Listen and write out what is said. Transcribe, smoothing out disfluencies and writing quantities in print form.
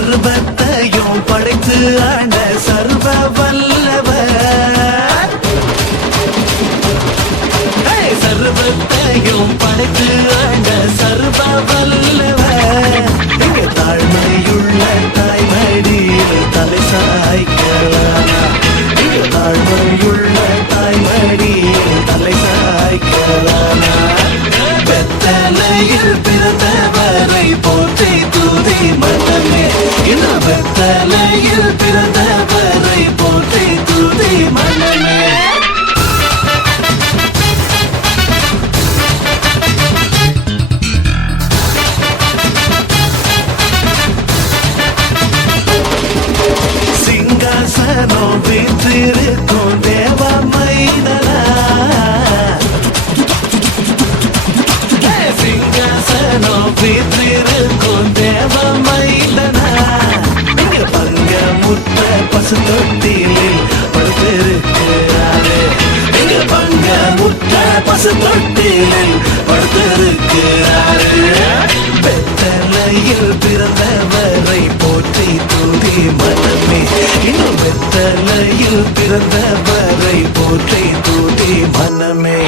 சர்வத்தையும் படைத்து ஆண்ட சர்வ வல்லவர், சர்வத்தையும் படைத்து ஆண்ட சர்வ வல்லவர். இங்க தாழ்மையுள்ள தாய்மடியில் தலை சாய்க்கலாம், இங்க தாழ்மையுள்ள தாய்மடியில் தலை சாய்க்கலாம். வெத்தலையில் பிறந்தவரை போற்றி துதி மனமே, இன்னும் வெத்தலையில் பிறந்தவரை போற்றி துதி மனமே. சிங்காசனம் வீற்றிருக்கும் தேவ மைந்தனா, சிங்காசனம் வீற்றிருக்கும் தேவ மைந்தனா. இங்க பங்க முட்ட பசு தொட்டிலில் படுத்திருக்கிறாரு, இங்க பங்க முட்ட பசு தொட்டிலில் படுத்திருக்கிறாரு. வெத்தலையில் பிறந்தவரை போற்றி துதி மனமே, இன்னும் வெத்தலையில் பிறந்தவரை போற்றி துதி மனமே.